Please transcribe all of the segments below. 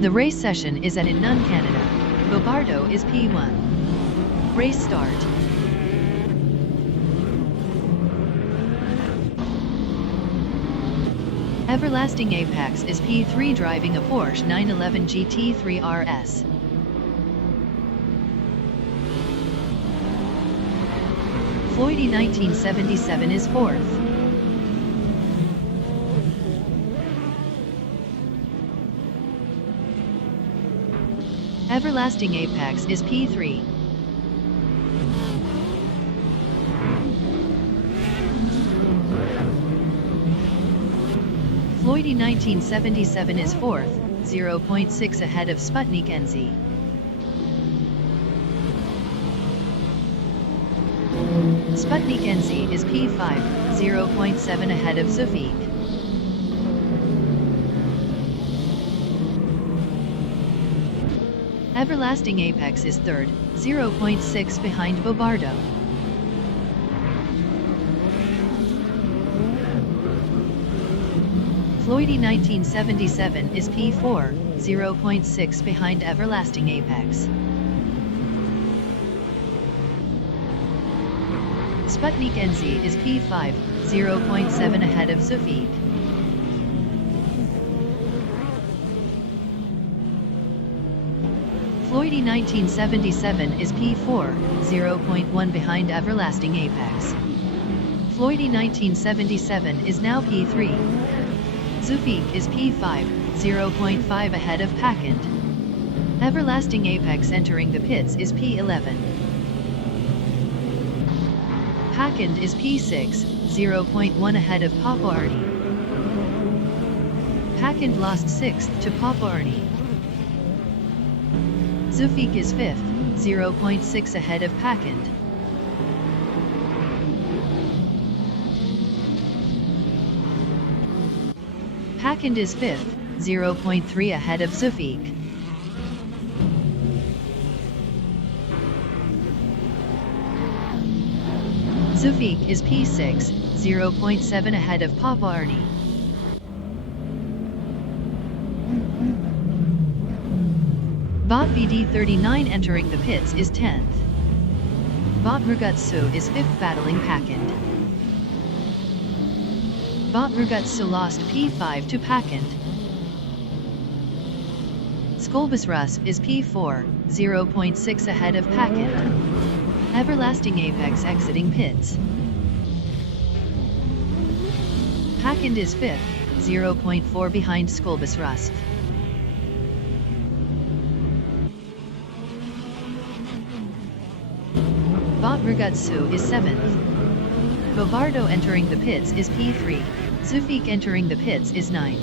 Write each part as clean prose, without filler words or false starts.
The race session is at in Nunn, Canada. Bobardo is P1. Race start. Everlasting Apex is P3 driving a Porsche 911 GT3 RS. Floydie 1977 is 4th. Everlasting Apex is P3. Floydie 1977 is 4th, 0.6 ahead of Sputnik NZ. Sputnik NZ is P5, 0.7 ahead of Zufik. Everlasting Apex is 3rd, 0.6 behind Bobardo. Floydie 1977 is P4, 0.6 behind Everlasting Apex. Sputnik NZ is P5, 0.7 ahead of Zufik. Floydie 1977 is P4, 0.1 behind Everlasting Apex. Floydie 1977 is now P3. Zufik is P5, 0.5 ahead of Pakand. Everlasting Apex entering the pits is P11. Pakand is P6, 0.1 ahead of Papa Ernie. Pakand lost 6th to Papa Ernie. Zufik is 5th, 0.6 ahead of Pakand. Pakand is 5th, 0.3 ahead of Zufik. Zufik is P6, 0.7 ahead of Papa Ernie. Bot VD39 entering the pits is 10th. Bot Rugutsu is 5th battling Pakand. Bot Rugutsu lost P5 to Pakand. Skolbus Rusp is P4, 0.6 ahead of Pakand. Everlasting Apex exiting pits. Pakand is 5th, 0.4 behind Skolbus Rusp. Bot Rugutsu is 7th. Bobardo entering the pits is P3. Zufik entering the pits is 9th.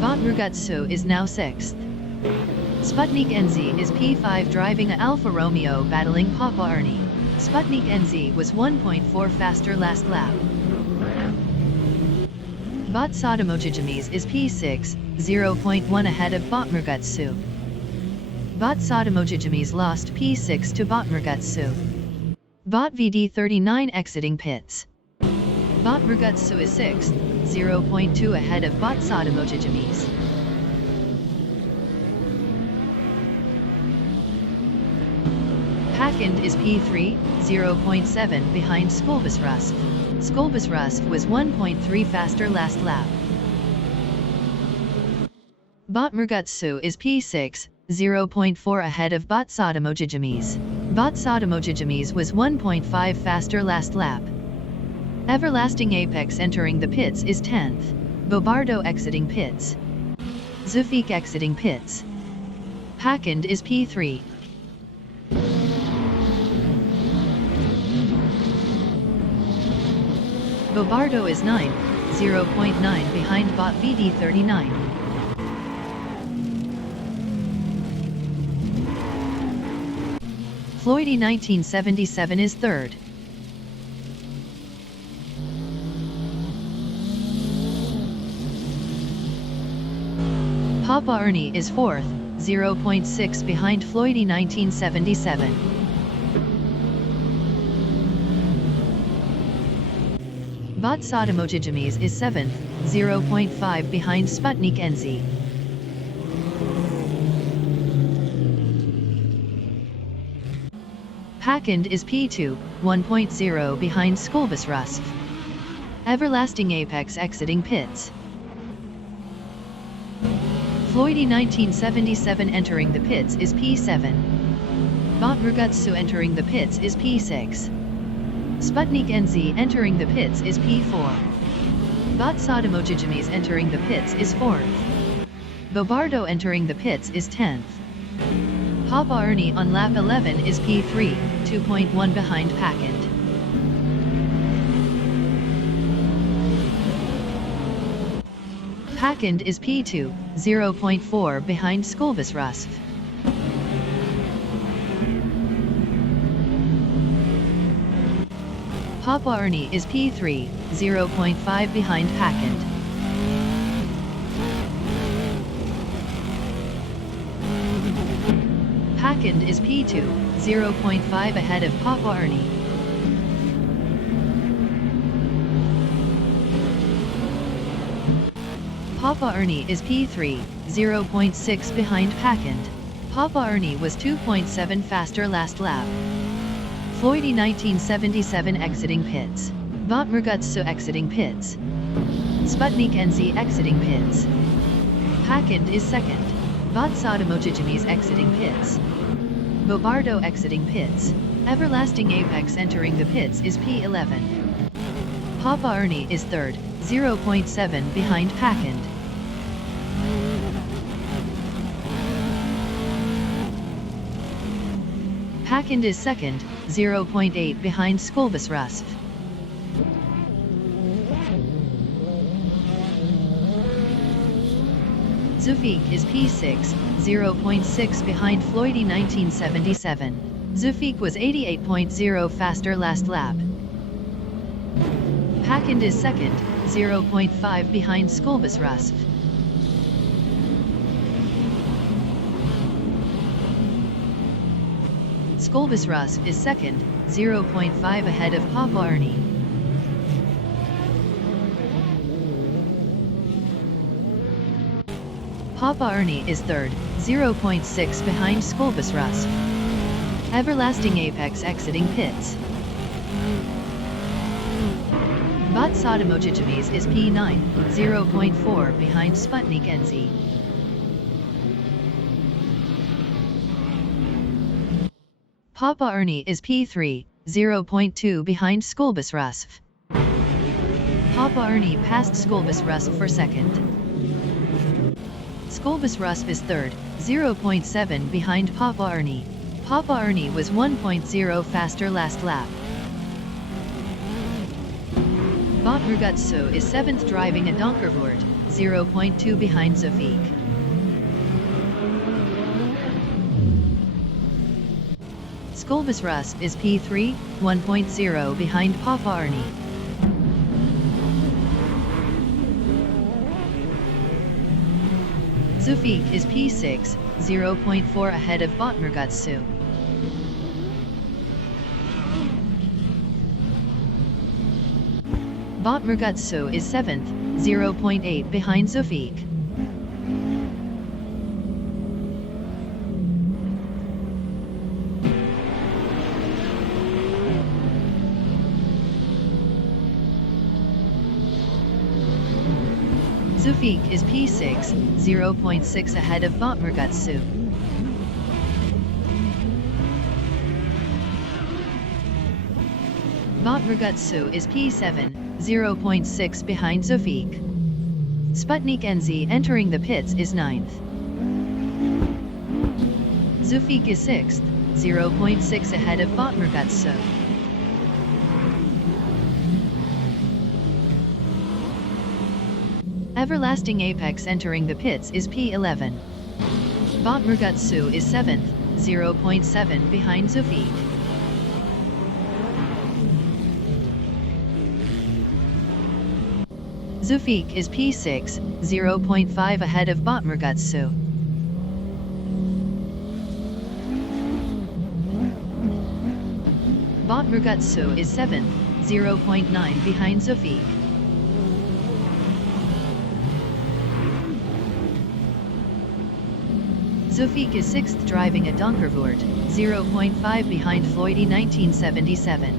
Bot Rugutsu is now 6th. Sputnik NZ is P5 driving a Alfa Romeo battling Papa Ernie. Sputnik NZ was 1.4 faster last lap. Bot Sotomojijimis is P6, 0.1 ahead of Bot Rugutsu. Bot Sotomojijimis lost P6 to Bot Rugutsu. Bot VD39 exiting pits. Bot Rugutsu is 6th, 0.2 ahead of Bot Sotomojijimis. Pakand is P3, 0.7 behind Skolbus Rusp. Skolbus Rusp was 1.3 faster last lap. Bot Rugutsu is P6, 0.4 ahead of Bot Sotomojijimis. Bot Sotomojijimis was 1.5 faster last lap. Everlasting Apex entering the pits is 10th. Bobardo exiting pits. Zufik exiting pits. Pakand is P3. Bobardo is 9th, 0.9 behind Bot VD39. Floydie 1977 is 3rd. Papa Ernie is 4th, 0.6 behind Floydie 1977. Bot Sotomojijimis is 7th, 0.5 behind Sputnik NZ. Pakand is P2, 1.0 behind Skolbus Rusf. Everlasting Apex exiting pits. Floydy 1977 entering the pits is P7. Botmergutsu entering the pits is P6. Sputnik NZ entering the pits is P4. Botsadamojijimys entering the pits is 4th. Bobardo entering the pits is 10th. Papa Ernie on lap 11 is P3, 2.1 behind Pakand. Pakand is P2, 0.4 behind Skolbus Rusf. Papa Ernie is P3, 0.5 behind Pakand. Pakand is P2, 0.5 ahead of Papa Ernie. Papa Ernie is P3, 0.6 behind Pakand. Papa Ernie was 2.7 faster last lap. Floydy 1977 exiting pits. Botmergutsu exiting pits. Sputnik NZ exiting pits. Pakand is second. Botsadamojijimys exiting pits. Bobardo exiting pits. Everlasting Apex entering the pits is P11. Papa Ernie is third, 0.7 behind Pakand. Pakand is second, 0.8 behind Skolbus Rusf. Zufik is P6, 0.6 behind Floydy 1977. Zufik was 88.0 faster last lap. Pakand is second, 0.5 behind Skolbus Rusf. Skolbus Rusf is second, 0.5 ahead of Papa Ernie. Papa Ernie is third, 0.6 behind Skolbus Rusf. Everlasting Apex exiting pits. Botsadamojijimys is P9, 0.4 behind Sputnik NZ. Papa Ernie is P3, 0.2 behind Skolbus Rusf. Papa Ernie passed Skolbus Rusf for second. Skolbus Rusf is third, 0.7 behind Papa Ernie. Papa Ernie was 1.0 faster last lap. Botmergutsu is seventh driving a Donkervoort, 0.2 behind Zufik. Skolbus Rusf is P3, 1.0 behind Papa Ernie. Zufik is P6, 0.4 ahead of Botmergutsu. Botmergutsu is 7th, 0.8 behind Zufik. Zufik is P6, 0.6 ahead of Botmergutsu. Botmergutsu is P7, 0.6 behind Zufik. Sputnik NZ entering the pits is 9th. Zufik is 6th, 0.6 ahead of Botmergutsu. Everlasting Apex entering the pits is P11. Botmergutsu is 7th, 0.7 behind Zufik. Zufik is P6, 0.5 ahead of Botmergutsu. Botmergutsu is 7th, 0.9 behind Zufik. Zufik is 6th driving a Donkervoort, 0.5 behind Floydie 1977.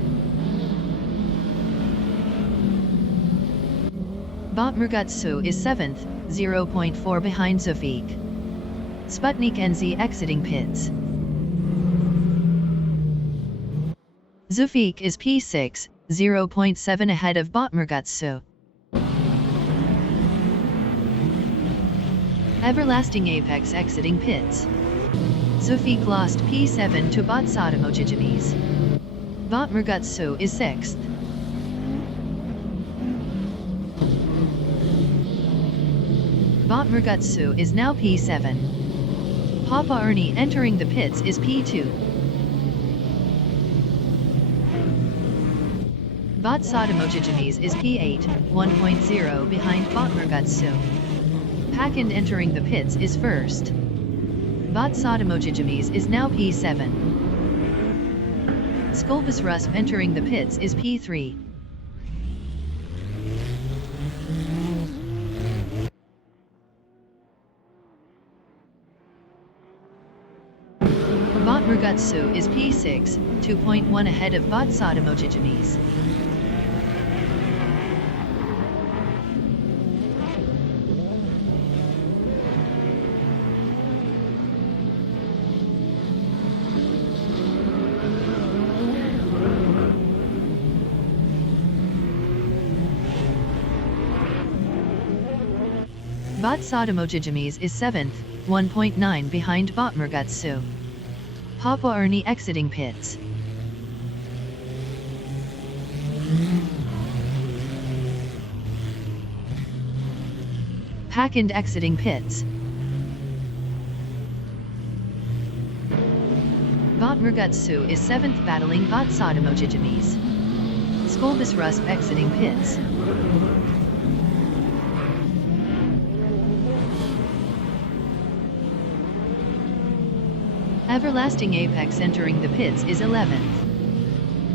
Botmergatsu is 7th, 0.4 behind Zofik. Sputnik NZ exiting pits. Zofik is P6, 0.7 ahead of Botmergatsu. Everlasting Apex exiting pits. Zofik lost P7 to Botsatomojijimiz. Botmergatsu is 6th. Botmergatsu is now P7. Papa Ernie entering the pits is P2. Botsatomojijimiz is P8, 1.0 behind Botmergatsu. Pakind entering the pits is 1st. Botsatomojijimiz is now P7. Skolbus Rusp entering the pits is P3. Botmergatsu is P6, 2.1 ahead of Botsatomojijimiz. Botsatomojijimiz is 7th, 1.9 behind Botmergatsu. Papa Ernie exiting pits. Pakind exiting pits. Botmergatsu is 7th battling Botsatomojijimiz. Skolbus Rusp exiting pits. Everlasting Apex entering the pits is 11th.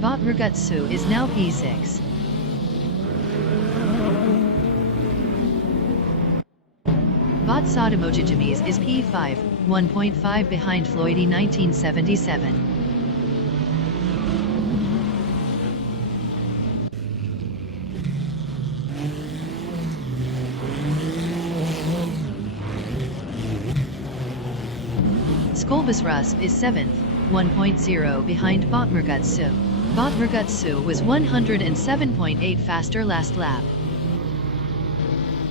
Botmergatsu is now P6. Botsatomojijimiz is P5, 1.5 behind Floydie 1977. Skolbus Rusp is 7th, 1.0 behind Botmergatsu. Botmergatsu was 107.8 faster last lap.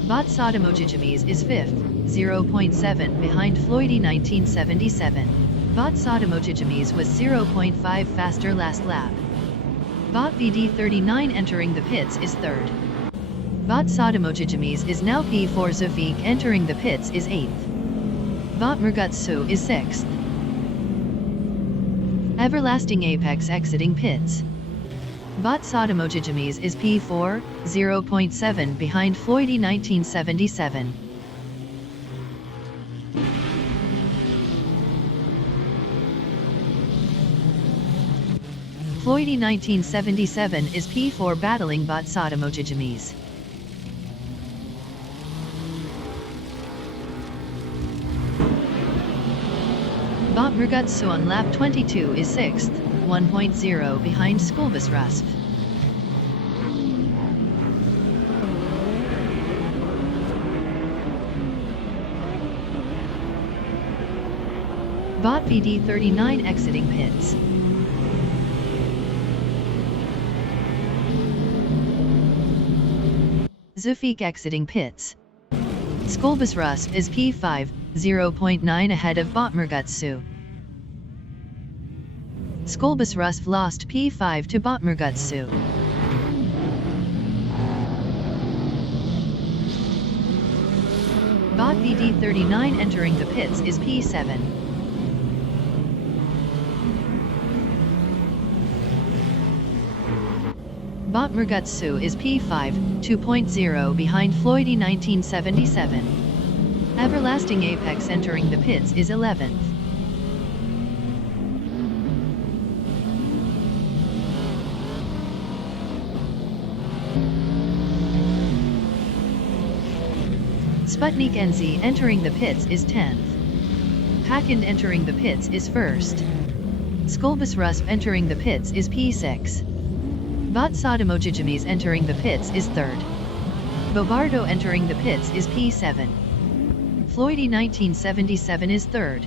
Botsatomojijimiz is 5th, 0.7 behind Floydie 1977. Botsatomojijimiz was 0.5 faster last lap. BotVD39 entering the pits is 3rd. Botsatomojijimiz is now P4. Zofik entering the pits is 8th. Botmergatsu is 6th. Everlasting Apex exiting pits. Botsatomojijimiz is P4, 0.7 behind Floydie 1977. Floydie 1977 is P4 battling Botsatomojijimiz. Botmergatsu on lap 22 is 6th, 1.0 behind Skolbus Rusp. BotVD39 exiting pits. Zofik exiting pits. Skolbus Rusp is P5, 0.9 ahead of Botmergatsu. Skolbus Rusp lost P5 to Botmergatsu. BotVD39 entering the pits is P7. Botmergatsu is P5, 2.0 behind Floydie 1977. Everlasting Apex entering the pits is 11th. Sputnik NZ entering the pits is 10th. Pakind entering the pits is 1st. Skolbus Rusp entering the pits is P6. Botsadimojijimis entering the pits is 3rd. Bobardo entering the pits is P7. Floydy 1977 is 3rd.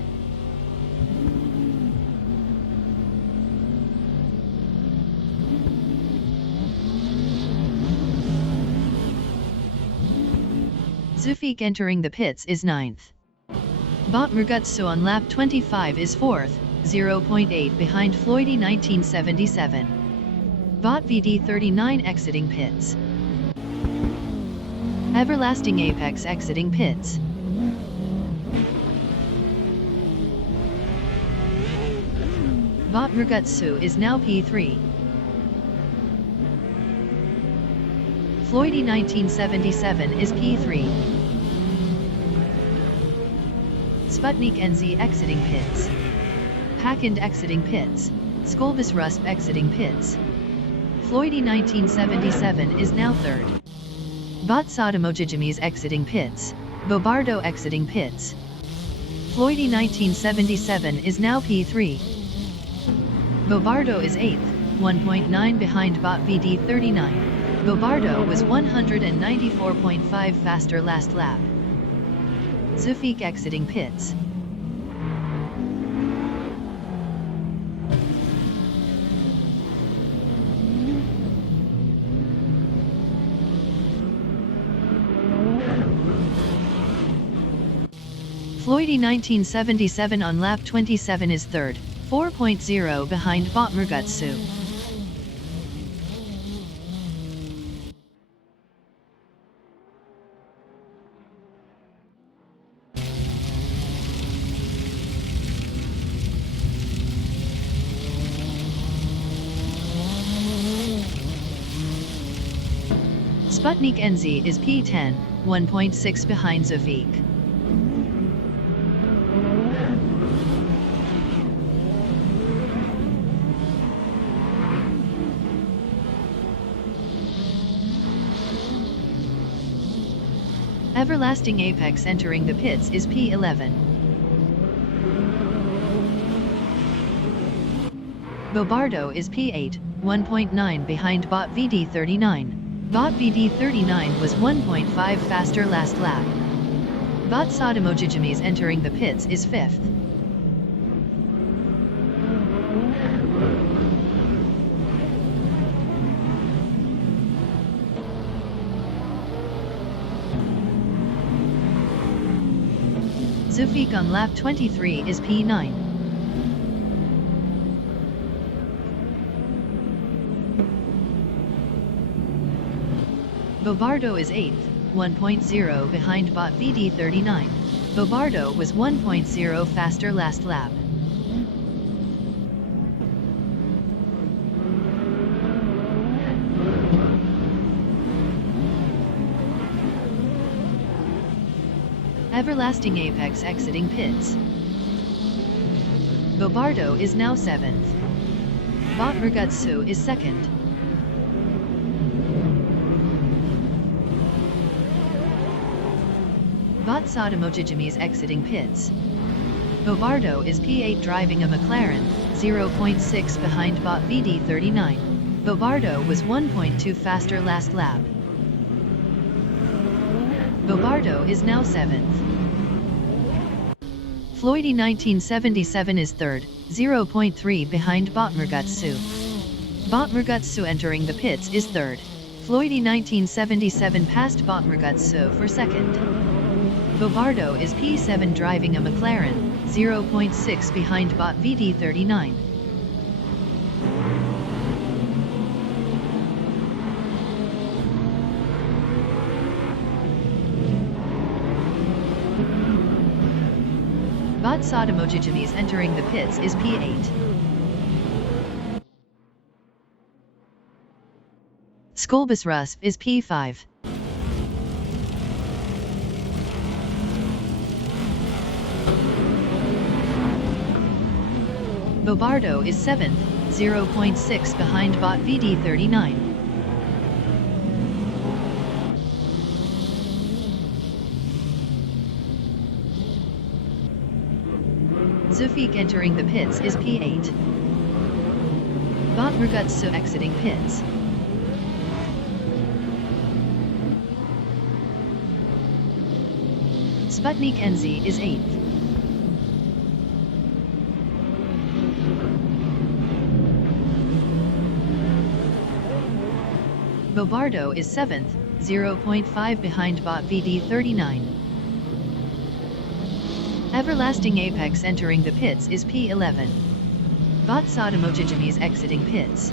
Zufik entering the pits is 9th. Bot Murgutsu on lap 25 is 4th, 0.8 behind Floydy 1977. Bot VD39 exiting pits. Everlasting Apex exiting pits. Bot Murgutsu is now P3. Floydy 1977 is P3. Sputnik NZ exiting pits. Packend exiting pits. Skolbus Rusp exiting pits. Floydy 1977 is now 3rd. Botsadimojijimis exiting pits. Bobardo exiting pits. Floydy 1977 is now P3. Bobardo is 8th, 1.9 behind Bot VD39. Bobardo was 194.5 faster last lap. Zufik exiting pits. Floydy 1977 on lap 27 is 3rd, 4.0 behind Bot Murgutsu. Sputnik NZ is P10, 1.6 behind Zufik. Everlasting Apex entering the pits is P11. Bobardo is P8, 1.9 behind Bot VD39. Bot VD39 was 1.5 faster last lap. Botsadimojijimis entering the pits is 5th. Zufik on lap 23 is P9. Bobardo is 8th, 1.0 behind Bot VD39. Bobardo was 1.0 faster last lap. Everlasting Apex exiting pits. Bobardo is now 7th. Bot Murgutsu is 2nd. Botsadimojijimis exiting pits. Bobardo is P8 driving a McLaren, 0.6 behind Bot VD39. Bobardo was 1.2 faster last lap. Bobardo is now 7th. Floydy 1977 is 3rd, 0.3 behind Bot Murgutsu. Bot Murgutsu entering the pits is 3rd. Floydy 1977 passed Bot Murgutsu for 2nd. Bobardo is P7 driving a McLaren, 0.6 behind Bot VD39. Botsadimojijimis entering the pits is P8. Skolbus Rusp is P5. Bobardo is 7th, 0.6 behind Bot VD39. Zufik entering the pits is P8. Botmergutsu exiting pits. Sputnik NZ is 8th. Bobardo is 7th, 0.5 behind Bot VD39. Everlasting Apex entering the pits is P11. Bot Sotomojijimis exiting pits.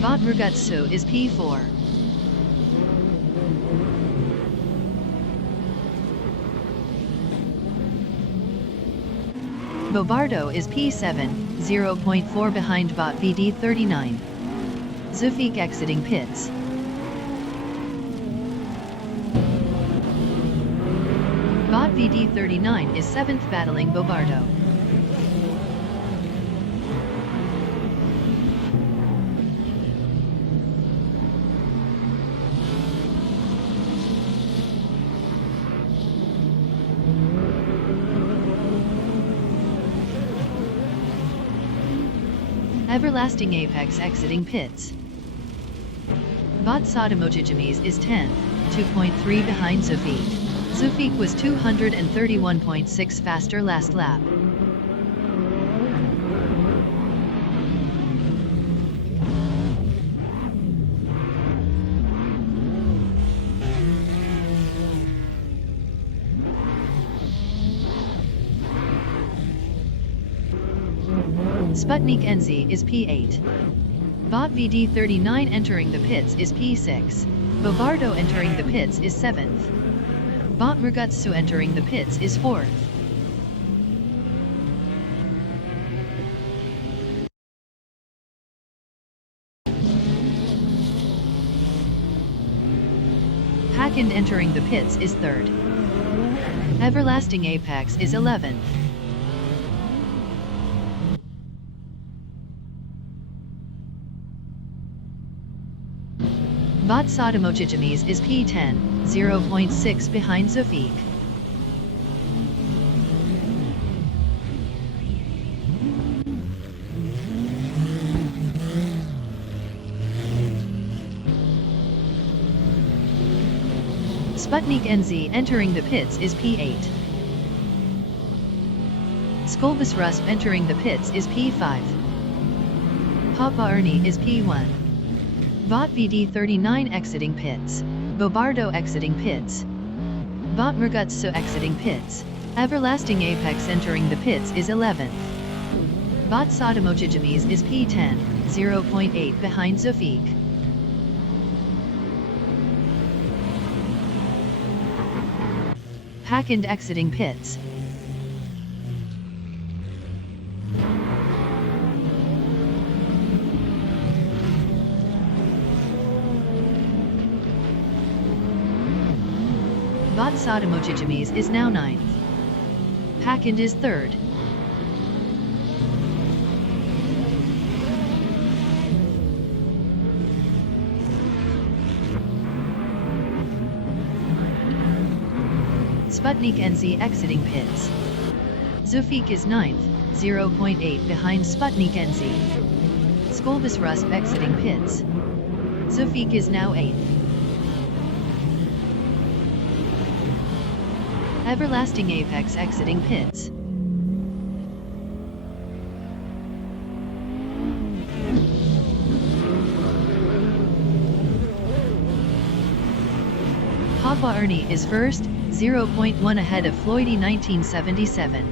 Bot Murgutsu is P4. Bobardo is P7, 0.4 behind Bot VD39. Zufik exiting pits. Bot VD39 is 7th battling Bobardo. Everlasting Apex exiting pits. Bot Sotomojijimis is 10th, 2.3 behind Zufik. Zufik was 231.6 faster last lap. Sputnik NZ is P8. Bot VD39 entering the pits is P6. Bobardo entering the pits is 7th. Bot Murgutsu entering the pits is 4th. Hackend entering the pits is 3rd. Everlasting Apex is 11th. Bot Sotomojijimis is P10, 0.6 behind Zufik. Sputnik NZ entering the pits is P8. Skolbus Rusp entering the pits is P5. Papa Ernie is P1. Bot VD39 exiting pits. Bobardo exiting pits. Bot Murgutsu exiting pits. Everlasting Apex entering the pits is 11th. Bot Sotomojijimis is P10, 0.8 behind Zufik. Hackend exiting pits. Bot Sotomojijimis is now 9th. Hackend is 3rd. Sputnik NZ exiting pits. Zufik is 9th, 0.8 behind Sputnik NZ. Skolbus Rusp exiting pits. Zufik is now 8th. Everlasting Apex exiting pits. Papa Ernie is first, 0.1 ahead of Floydie 1977.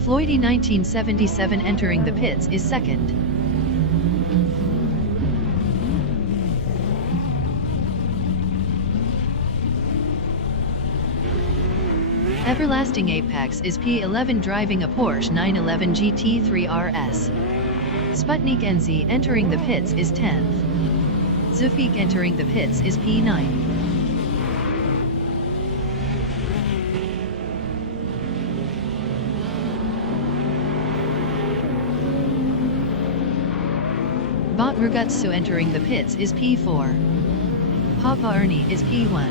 Floydie 1977 entering the pits is 2nd. Everlasting Apex is P11 driving a Porsche 911 GT3 RS. Sputnik NZ entering the pits is 10th. Zufik entering the pits is P9. Mergutsu entering the pits is P4. Papa Ernie is P1.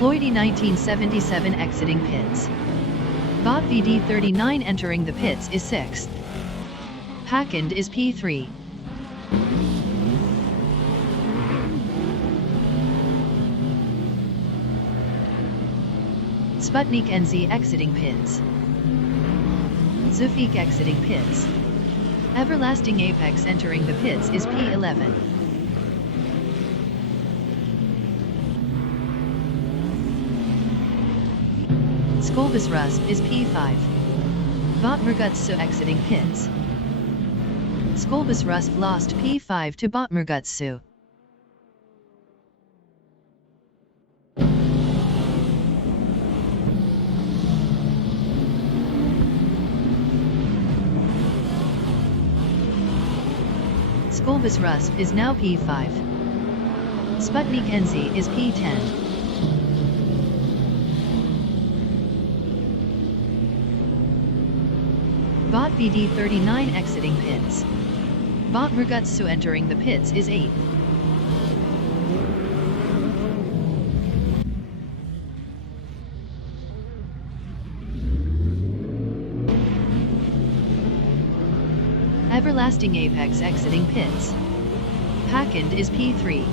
Floydie 1977 exiting pits. Bot VD39 entering the pits is 6th. Hackend is P3. Sputnik NZ exiting pits. Zufik exiting pits. Everlasting Apex entering the pits is P11. Skolbus Rusp is P5. Bot Mergutsu exiting pits. Skolbus Rusp lost P5 to Bot Mergutsu. Skolbus Rusp is now P5. Sputnik NZ is P10. Bot VD39 exiting pits. Bot Mergutsu entering the pits is 8th. Everlasting Apex exiting pits. Hackend is P3.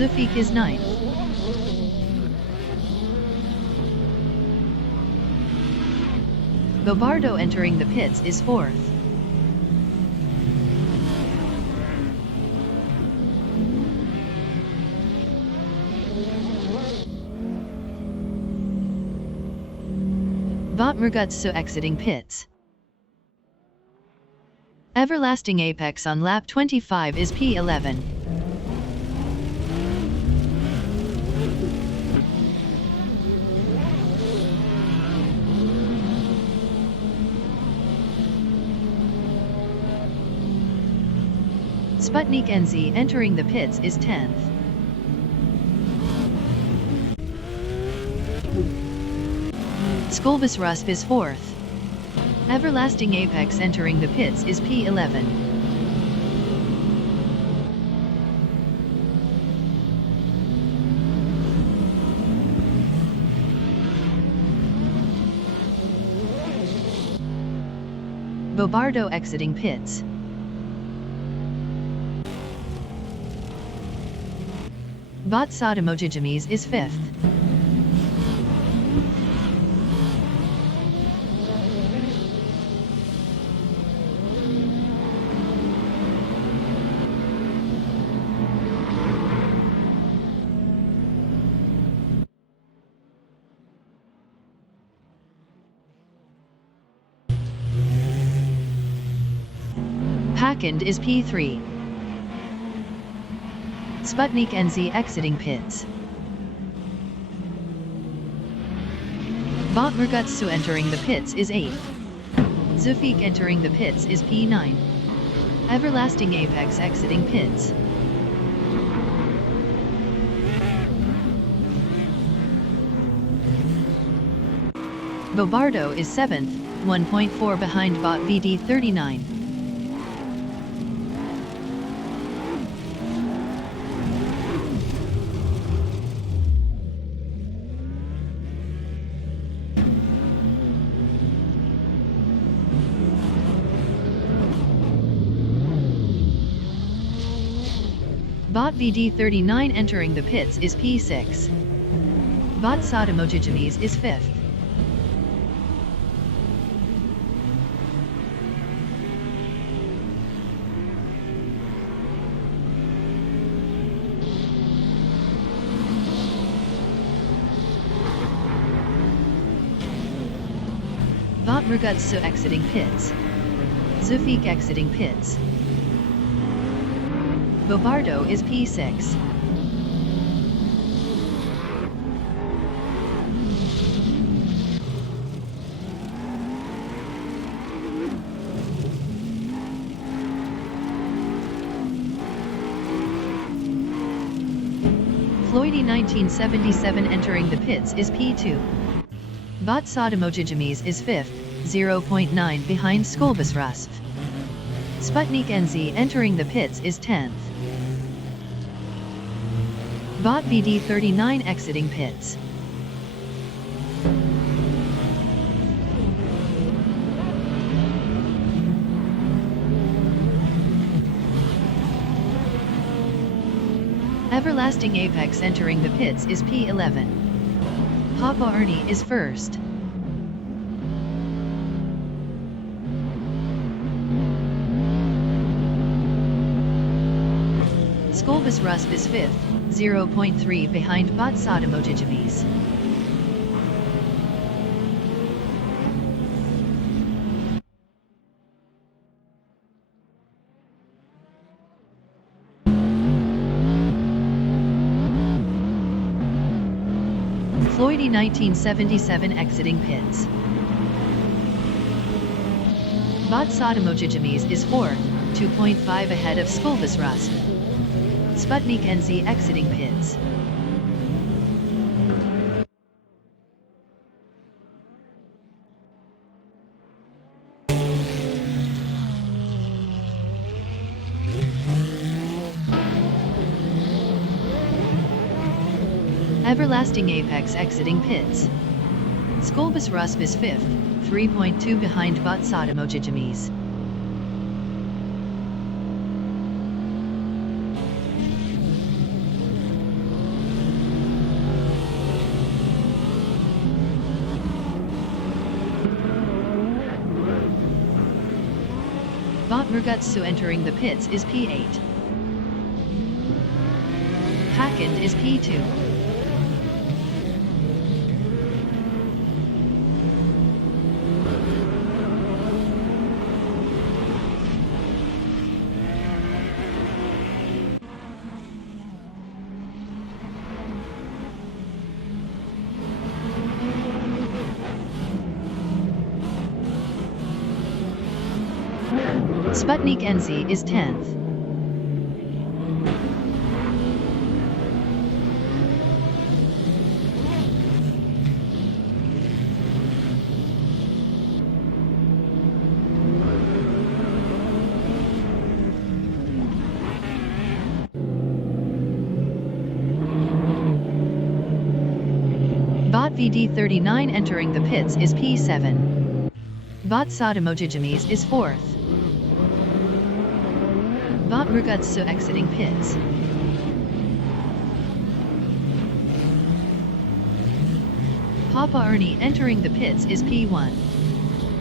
Zufik is 9th. Bobardo entering the pits is 4th. Bot Mergutsu exiting pits. Everlasting Apex on lap 25 is P11. Sputnik NZ entering the pits is 10th. Skolbus Rusp is 4th. Everlasting Apex entering the pits is P11. Bobardo exiting pits. Bot Sotomojijimis is 5th. Hackend is P3. Sputnik NZ exiting pits. Bot Mergutsu entering the pits is 8th. Zufik entering the pits is P9. Everlasting Apex exiting pits. Bobardo is 7th, 1.4 behind Bot VD39. Bot VD39 entering the pits is P6. Bot Sotomojijimis is 5th. Ragazzo exiting pits. Zufik exiting pits. Bobardo is P6. Floydy 1977 entering the pits is P2. Vatsadomojijimis is 5th, 0.9 behind Skolbus Rusf. Sputnik NZ entering the pits is 10th. Vot BD 39 exiting pits. Everlasting Apex entering the pits is P11. Papa Ernie is first. Skolbus Rusp is 5th, 0.3 behind Vatsadomojijimis. Floydy 1977 exiting pits. Vatsadomojijimis is 4th, 2.5 ahead of Skolbus Rusp. Sputnik NZ exiting pits. Everlasting Apex exiting pits. Skolbus Rusp is 5th, 3.2 behind Vatsadomojijimis. Ragazzo entering the pits is P8. Hackend is P2. Sputnik NZ is 10th. Bot VD 39 entering the pits is P7. Vatsadomojijimis is 4th. Vot Ragazzo exiting pits. Papa Ernie entering the pits is P1.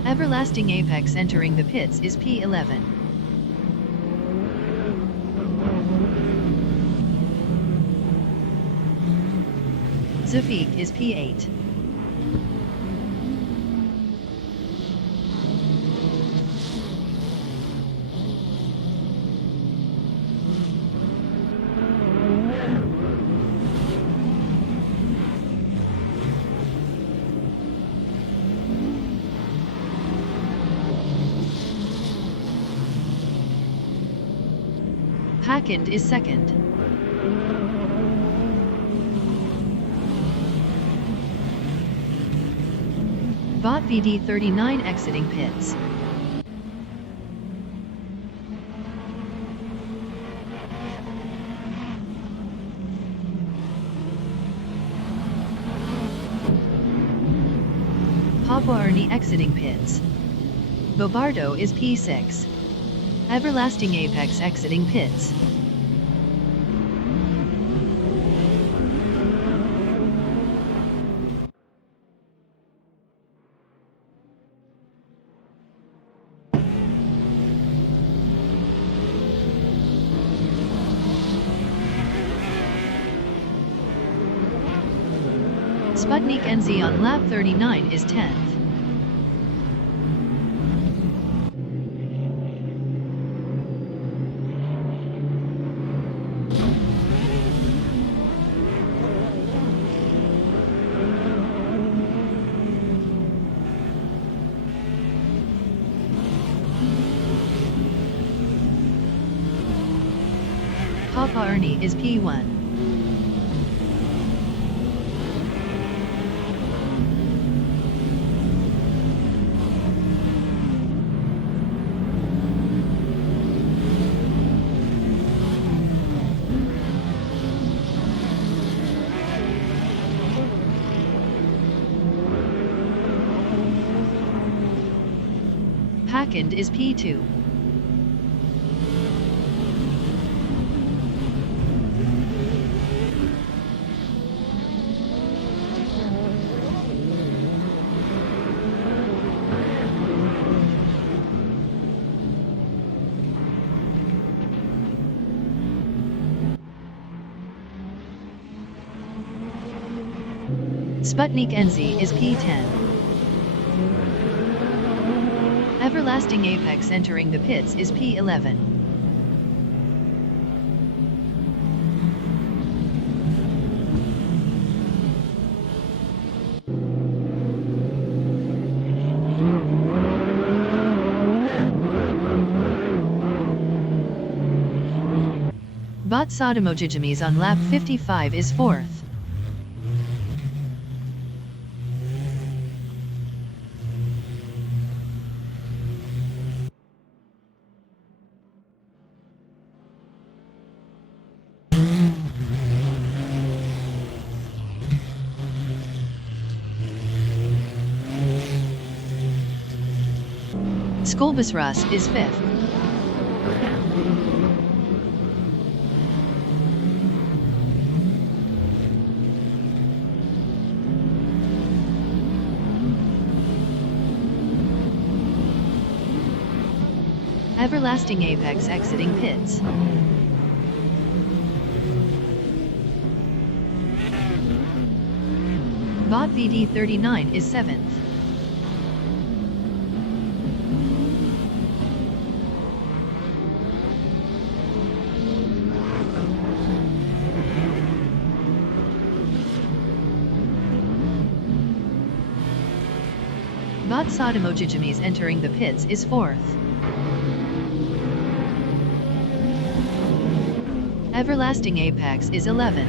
Everlasting Apex entering the pits is P11. Zufik is P8. Hackend is 2nd. Vot VD 39 exiting pits. Papa Ernie exiting pits. Bobardo is P6. Everlasting Apex exiting pits. Sputnik NZ on lap 39 is 10th. Alfa Ernie is P1. Second is P2. Sputnik NZ is P10. Everlasting Apex entering the pits is P11. Bot Sodomojijimis on lap 55 is 4th. Skolbus Rus is 5th. Everlasting Apex exiting pits. Bot VD39 is 7th. Bot Sodomojijimis entering the pits is 4th. Everlasting Apex is 11th.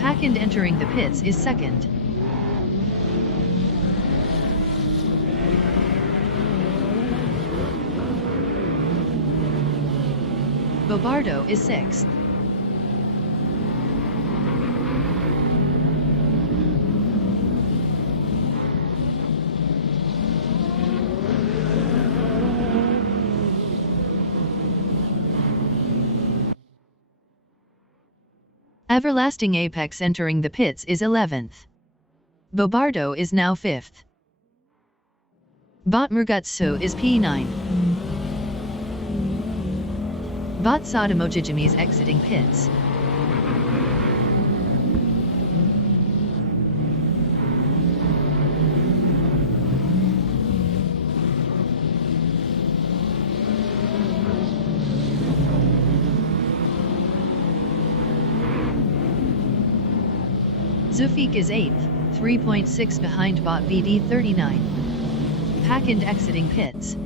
Packend entering the pits is 2nd. Bobardo is 6th. Everlasting Apex entering the pits is 11th. Bobardo is now 5th. Bot Murgutsu is P9. Bot Sodomojijimis exiting pits. Zufik is 8th, 3.6 behind Bot VD39. Packend exiting pits.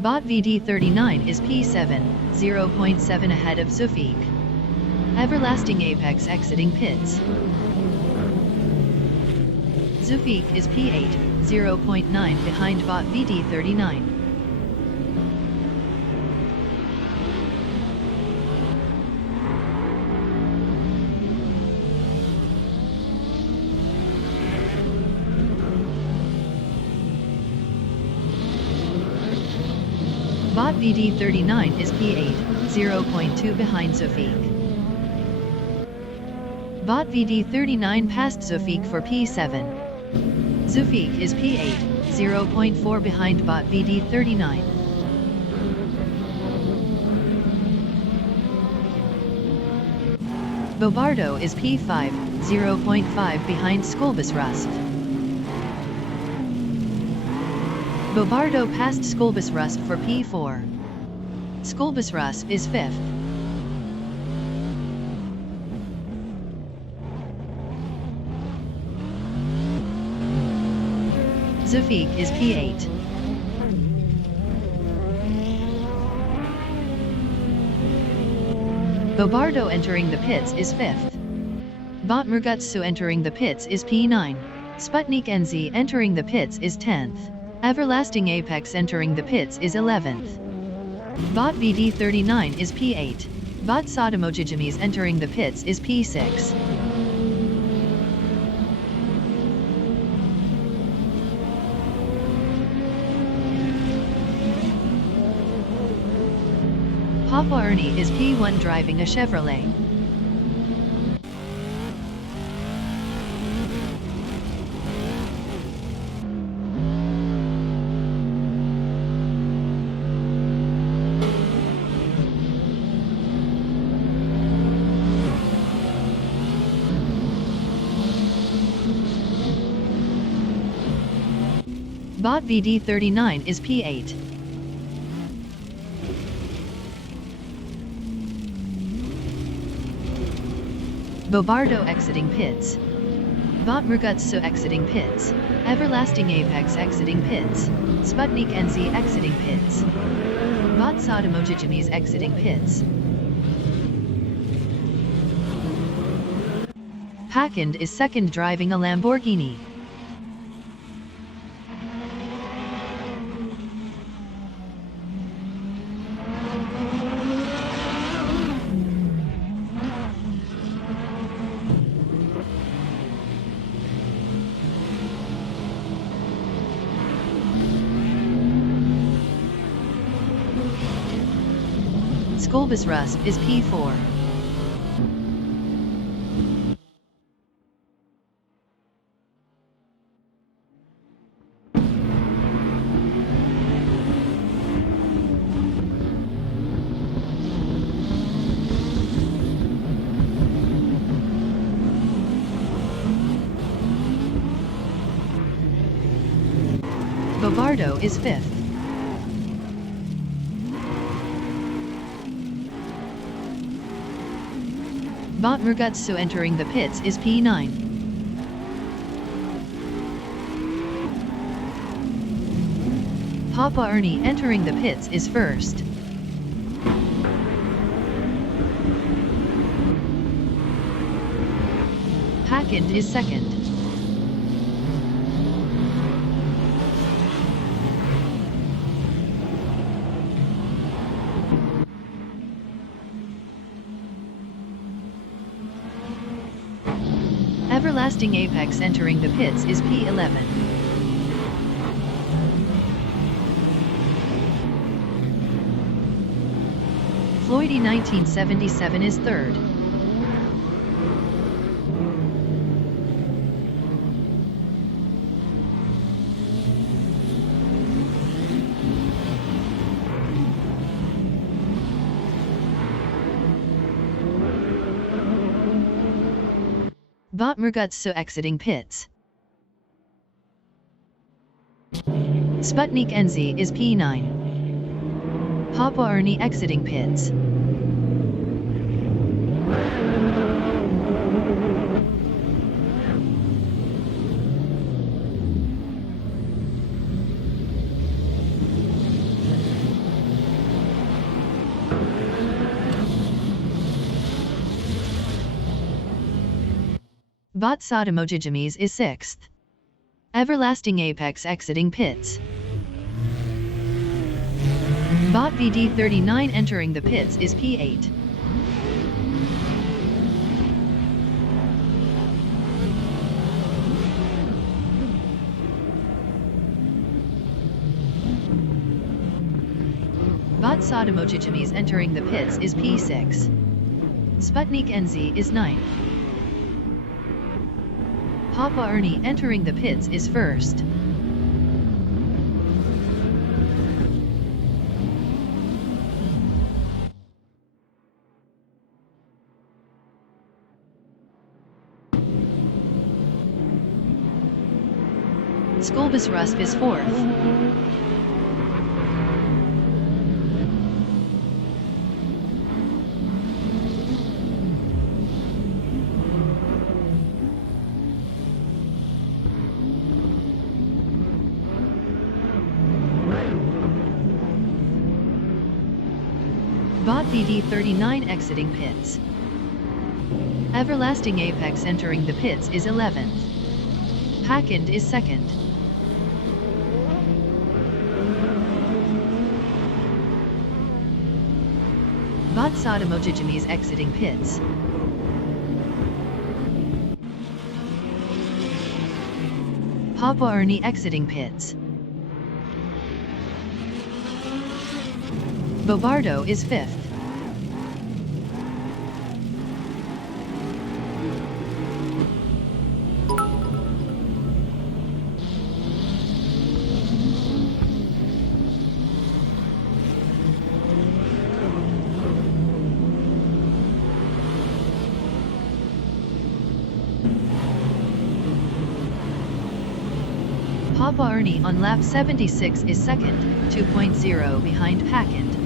Bot VD39 is P7, 0.7 ahead of Zufik. Everlasting Apex exiting pits. Zufik is P8, 0.9 behind Bot VD39. Bot VD39 is P8, 0.2 behind Zufik. Bot VD39 passed Zufik for P7. Zufik is P8, 0.4 behind Bot VD39. Bobardo is P5, 0.5 behind Skolbus Rust. Bobardo passed Skolbus Rust for P4. Skolbus Rust is 5th. Zafik is P8. Bobardo entering the pits is 5th. Botmurgutsu entering the pits is P9. Sputnik NZ entering the pits is 10th. Everlasting Apex entering the pits is 11th. Bot VD39 is P8. Bot Sodomojijimis entering the pits is P6. Papa Ernie is P1 driving a Chevrolet. Bot VD39 is P8. Bobardo exiting pits. Bot Murgutsu exiting pits. Everlasting Apex exiting pits. Sputnik NZ exiting pits. Bot Sodomojijimis exiting pits. Packend is second driving a Lamborghini. Skolbus Rust is P4. Bobardo is 5th. Bot Murgutsu entering the pits is P9. Papa Ernie entering the pits is 1st. Packend is 2nd. Everlasting Apex entering the pits is P11. Floydy 1977 is 3rd. Bot Murgutsu exiting pits. Sputnik NZ is P9. Papa Ernie exiting pits. Bot Sodomojijimis is 6th. Everlasting Apex exiting pits. Bot VD39 entering the pits is P8. Bot Sodomojijimis entering the pits is P6. Sputnik NZ is 9th. Papa Ernie entering the pits is 1st. Skolbus Rusp is 4th. Bot VD39 exiting pits. Everlasting Apex entering the pits is 11th. Hackend is 2nd. Bot Sotomojijimis exiting pits. Papa Ernie exiting pits. Bobardo is 5th. Papa Ernie on lap 76 is 2nd, 2.0 behind Hackend.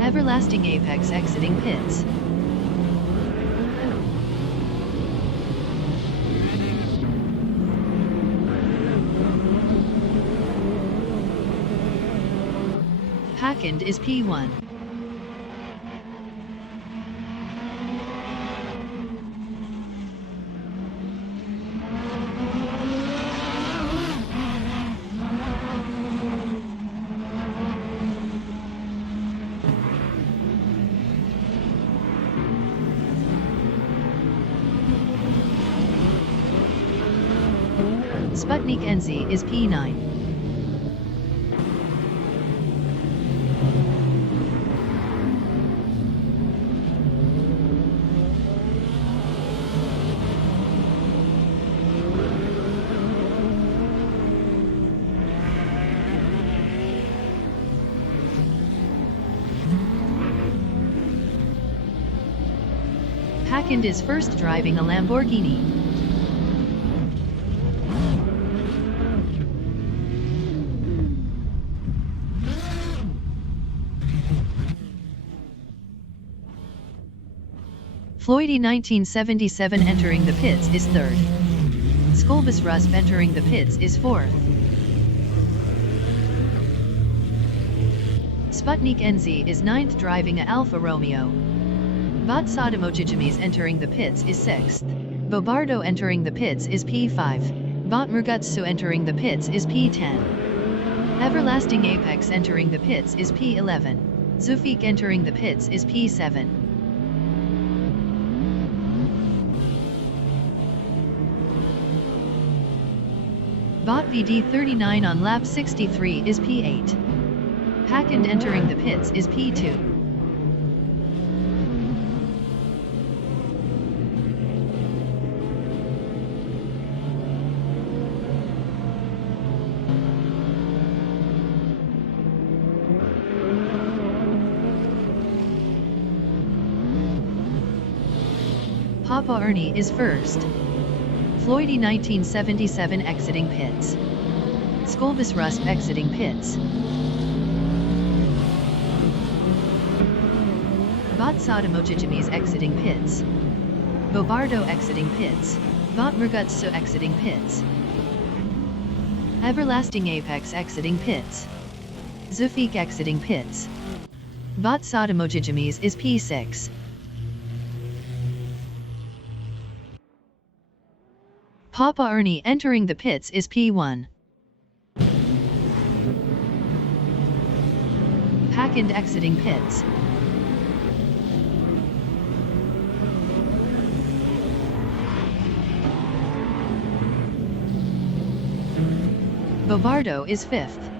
Everlasting Apex exiting pits. Hackend is P1. Sputnik NZ is P9. Hackend is first driving a Lamborghini. Floydy 1977 entering the pits is 3rd. Skolbus Rusp entering the pits is 4th. Sputnik NZ is 9th driving a Alfa Romeo. Bot Sotomojijimis entering the pits is 6th. Bobardo entering the pits is P5. Bot Murgutsu entering the pits is P10. Everlasting Apex entering the pits is P11. Zufik entering the pits is P7. Bot VD39 on lap 63 is P8. Hackend entering the pits is P2. Papa Ernie is first. Floydy 1977 exiting pits. Skolbus Rusp exiting pits. Bot Sotomojijimis exiting pits. Bobardo exiting pits. Bot Murgutsu exiting pits. Everlasting Apex exiting pits. Zufik exiting pits. Bot Sotomojijimis is P6. Papa Ernie entering the pits is P1. Hackend exiting pits. Bobardo is 5th.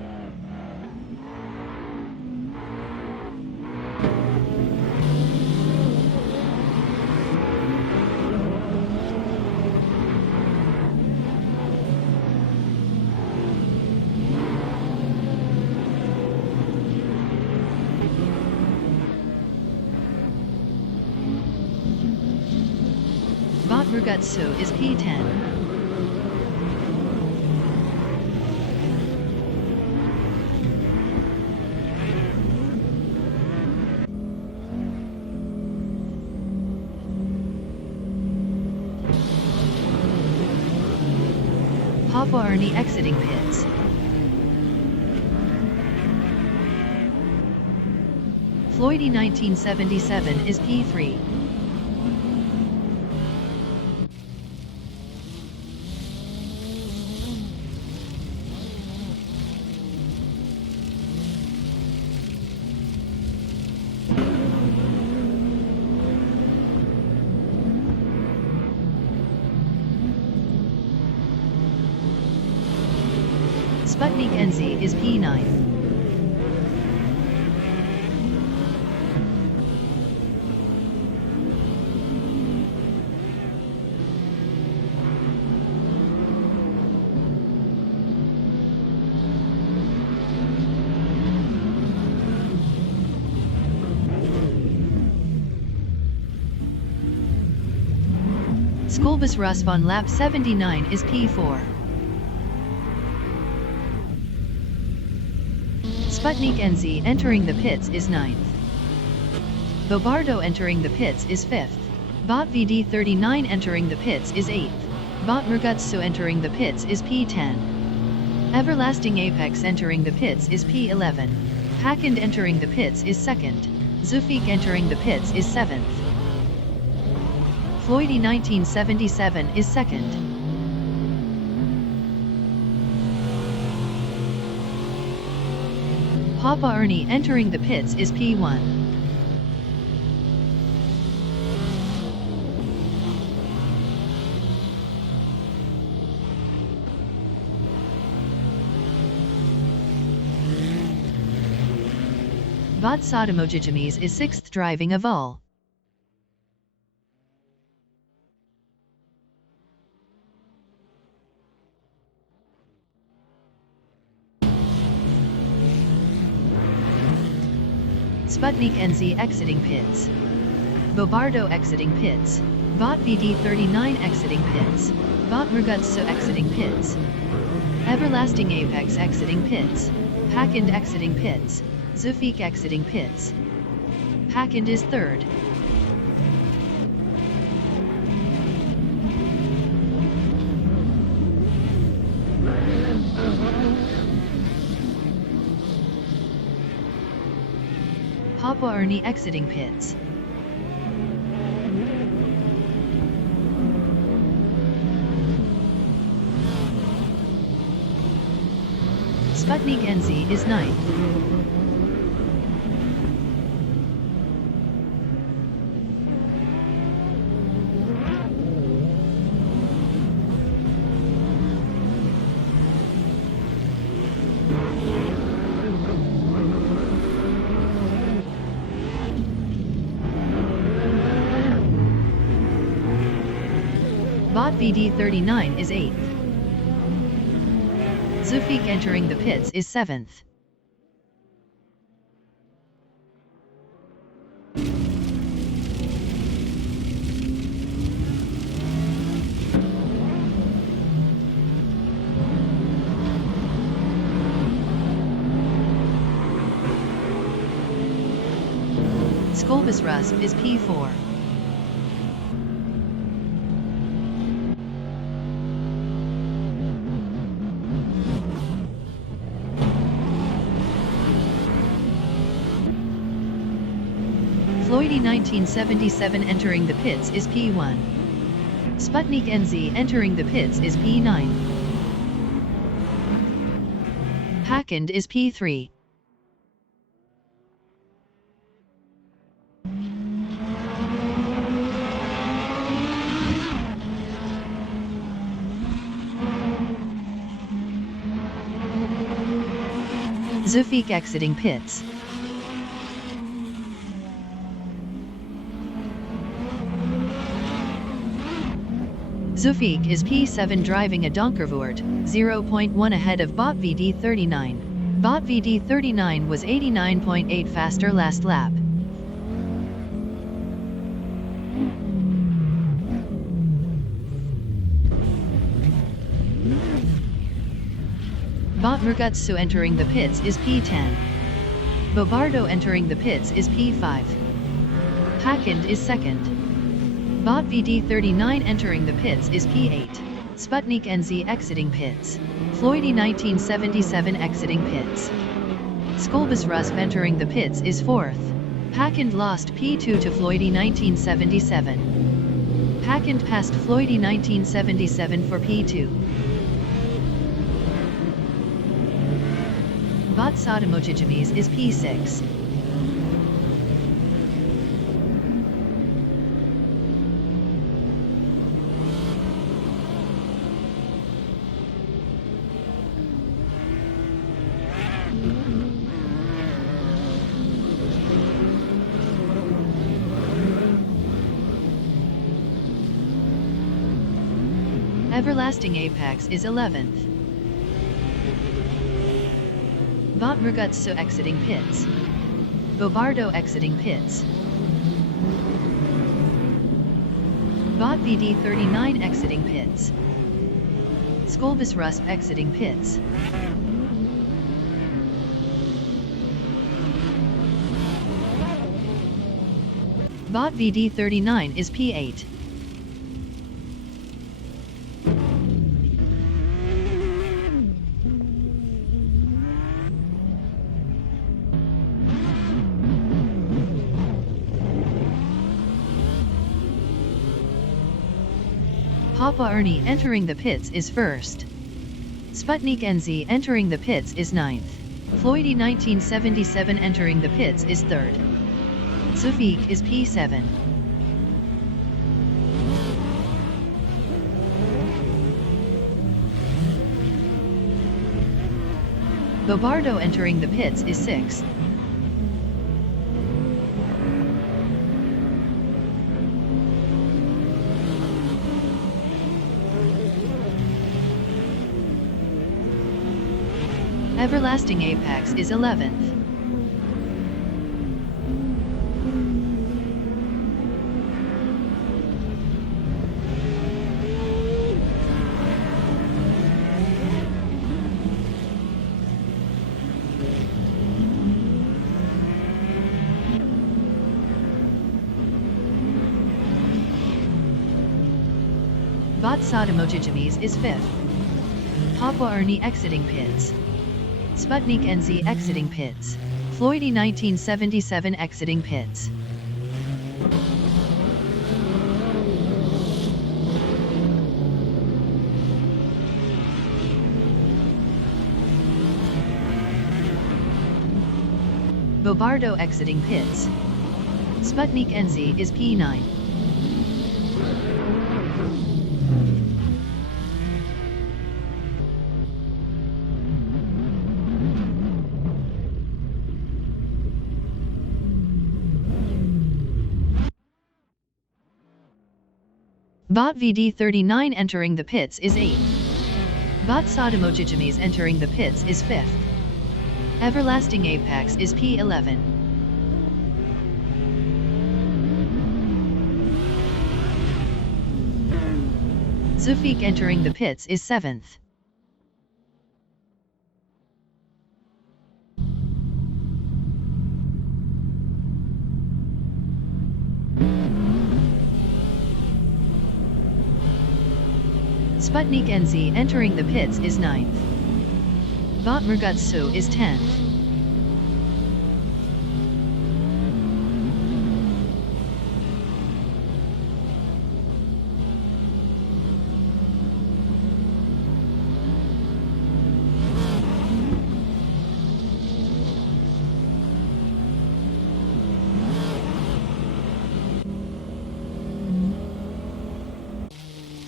Bot Rugutsu is P10. Papa Ernie exiting pits. Floydie 1977 is P3. Sputnik NZ is P9. Schoolbus Russ von lap 79 is P4. Sputnik NZ entering the pits is 9th. Bobardo entering the pits is 5th. Bot VD39 entering the pits is 8th. Bot Rugutsu entering the pits is P10. Everlasting Apex entering the pits is P11. Hackend entering the pits is 2nd. Zufik entering the pits is 7th. Floydie 1977 is 2nd. Papa Ernie entering the pits is P1. Bot Sodomojijimis is 6th driving a VUHL. Sputnik NZ exiting pits. Bobardo exiting pits. Bot VD39 exiting pits. Bot Rugutsu exiting pits. Everlasting Apex exiting pits. Hackend exiting pits. Zufik exiting pits. Hackend is 3rd. Papa Ernie exiting pits. Sputnik NZ is 9th. Bot VD39 is 8th. Zufik entering the pits is 7th. Schoolbus Russ is P4. Floydie 1977 entering the pits is P1. Sputnik NZ entering the pits is P9. Hackend is P3. Zufik exiting pits. Zufik is P7 driving a Donkervoort, 0.1 ahead of Bot VD39. Bot VD39 was 89.8 faster last lap. Bot Murgutsu entering the pits is P10. Bobardo entering the pits is P5. Hackend is second. Bot VD39 entering the pits is P8. Sputnik NZ exiting pits. Floydy 1977 exiting pits. Skolbus Rusp entering the pits is 4th. Hackend lost P2 to Floydy 1977. Hackend passed Floydy 1977 for P2. Bot Sotomochijimis is P6. Everlasting Apex is 11th. Bot Murgutsu exiting pits. Bobardo exiting pits. Bot VD39 exiting pits. Skolbus Rusp exiting pits. Bot VD39 is P8. Papa Ernie entering the pits is 1st. Sputnik NZ entering the pits is 9th. Floydy 1977 entering the pits is 3rd. Zufik is P7. Bobardo entering the pits is 6th. Everlasting Apex is 11th. Bot Sotomochijimis is 5th. Papa Ernie exiting pits. Sputnik NZ exiting pits. Floydy 1977 exiting pits. Bobardo exiting pits. Sputnik NZ is P9. Bot VD39 entering the pits is 8th. Bot Sotomochijimis entering the pits is 5th. Everlasting Apex is P11. Zufik entering the pits is 7th. Sputnik NZ entering the pits is 9th. Bot Murgutsu is 10th.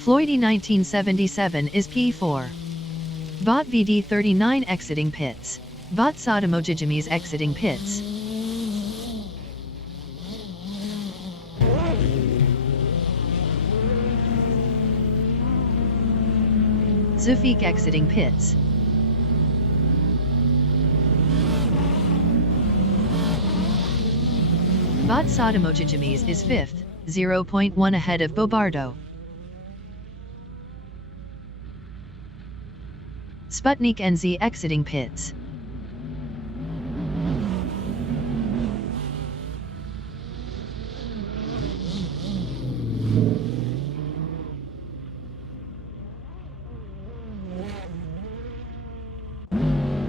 Floydy 1977 is P4. Bot VD39 exiting pits. Bot Sotomochijimis exiting pits. Zufik exiting pits. Bot Sotomochijimis is 5th, 0.1 ahead of Bobardo. Sputnik NZ exiting pits.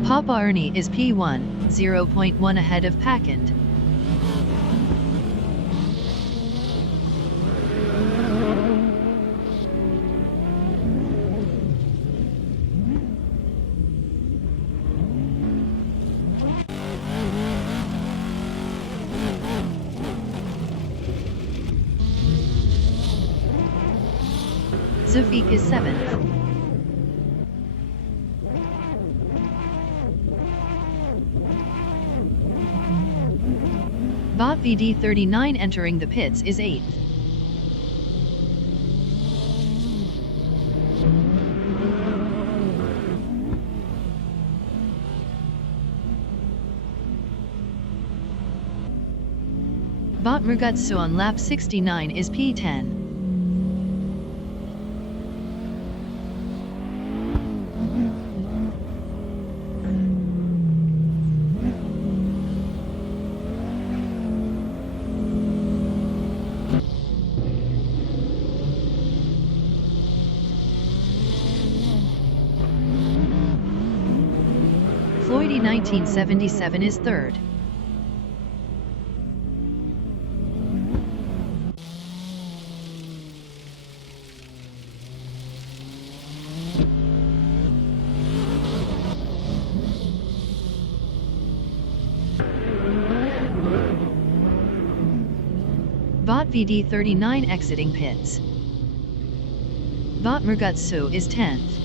Papa Ernie is P1, 0.1 ahead of Packend. Zufik is 7th. Bot VD39 entering the pits is 8th. Bot Murgutsu on lap 69 is P10. Floydy 1977 is 3rd. Bot VD39 exiting pits. Bot Murgutsu is 10th.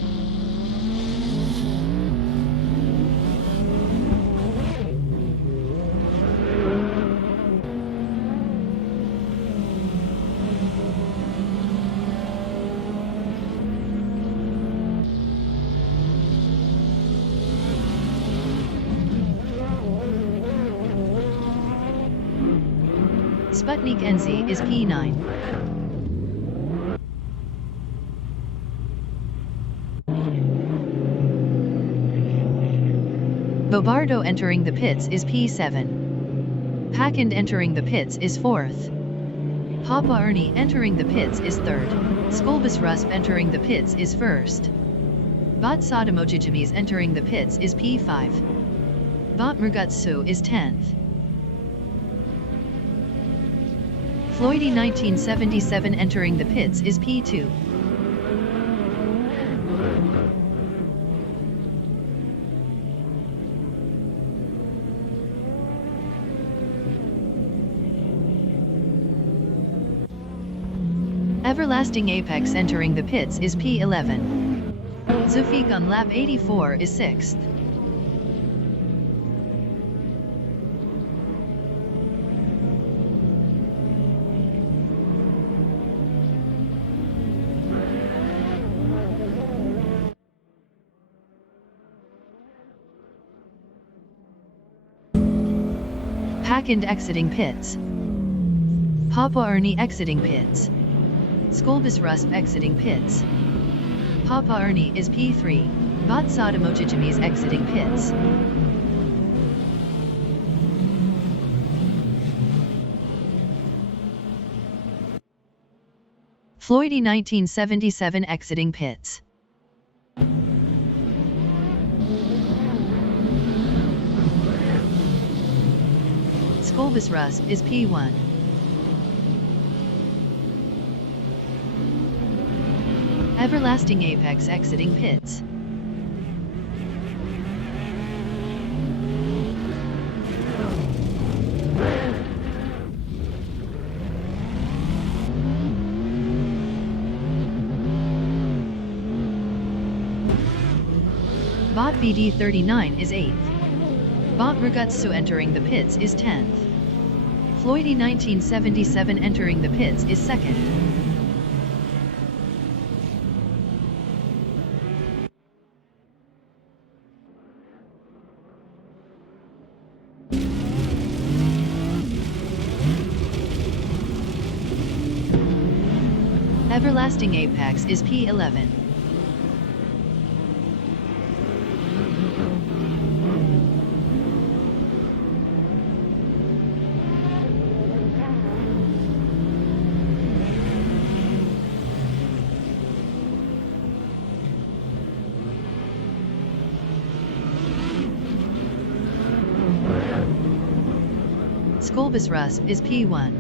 Sputnik NZ is P9. Bobardo entering the pits is P7. Packend entering the pits is 4th. Papa Ernie entering the pits is 3rd. Skolbus Rusp entering the pits is 1st. Bot Sodomojijimis entering the pits is P5. Bot Murgutsu is 10th. Floydy 1977 entering the pits is P2. Everlasting Apex entering the pits is P11. Zufik on lap 84 is 6th. Packend exiting pits. Papa Ernie exiting pits. Skolbus Rusp exiting pits. Papa Ernie is P3. Bot Sodomojijimis exiting pits. Floydy 1977 exiting pits. Skolbus Rusp is P1. Everlasting Apex exiting pits. Bot VD39 is 8th. Bot Murgutsu entering the pits is 10th. Floydy 1977 entering the pits is 2nd. Everlasting Apex is P11. Skolbus Rusp is P1.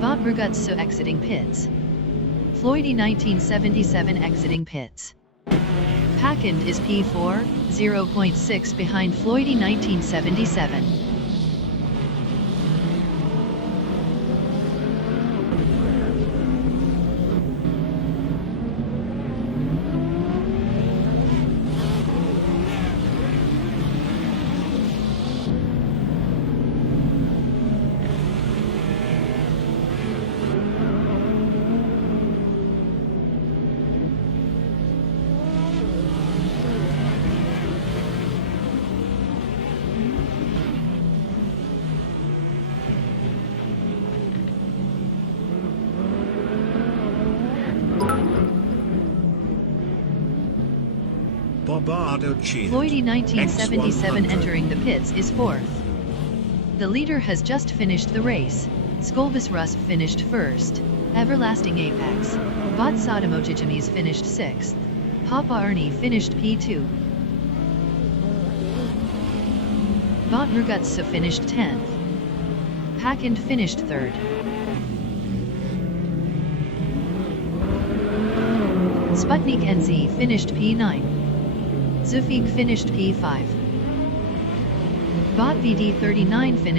Bob Rugutsu exiting pits. Floydie 1977 exiting pits. Packend is P4, 0.6 behind Floydie 1977. Floydie 1977 entering the pits is 4th. The leader has just finished the race. Skolbus Rusp finished 1st. Everlasting Apex. Bot Sotomojijimis finished 6th. Papa Ernie finished P2. Bot Rugutsu finished 10th. Packend finished 3rd. Sputnik NZ finished P9. Zufik finished P5. Bot VD39 finished